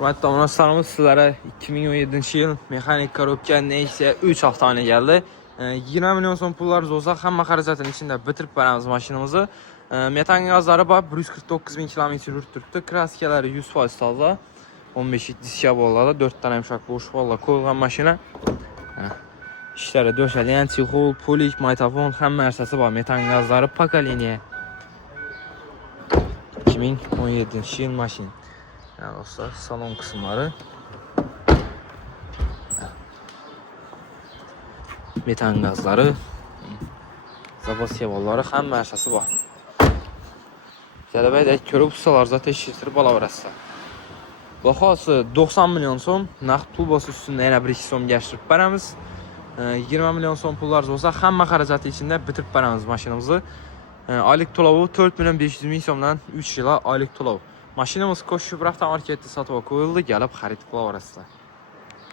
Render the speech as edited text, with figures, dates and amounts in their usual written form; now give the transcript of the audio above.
Hürmetli dostlarımız, sizlere 2017 yıl mexanik korobka neyse 3 avtobana geldi. 20 milyon son pullarınız olsa hamma xarajatın içinde bitirip veramiz maşinamızı. Metan gazları var, 149 bin kilometre yürüttürüptü. Kraskaları 100% taza. 15 diska bolladı, 4 tane yumuşak boş valla koyulgan maşina. İşlere döşeleyen çixol, polik, maytafon, hamma narsasi var. Metan gazları Pakaliniye. 2017 yıl maşin. Yani dostlar, salon kısımları. Metan gazları, zapas yevalları, hamma narsasi var. Gəlibəydə körüb ustalar zaten şişirib alaverəsizlər. Baxası 90 milyon son, naqd pul bası üstündə yenə 1-2 son gəşdirib verəmiz. 20 milyon son pullarınız olsa hamma xəracatı içində bitirib verəmiz maşinamızı. Aylık tolavu 4 milyon 500 min somdan 3 yıla aylık tolav. Maşinamız Koşu Brafta marketdə satıb qoyuldu, gəlib xarid qıla verəsizlər.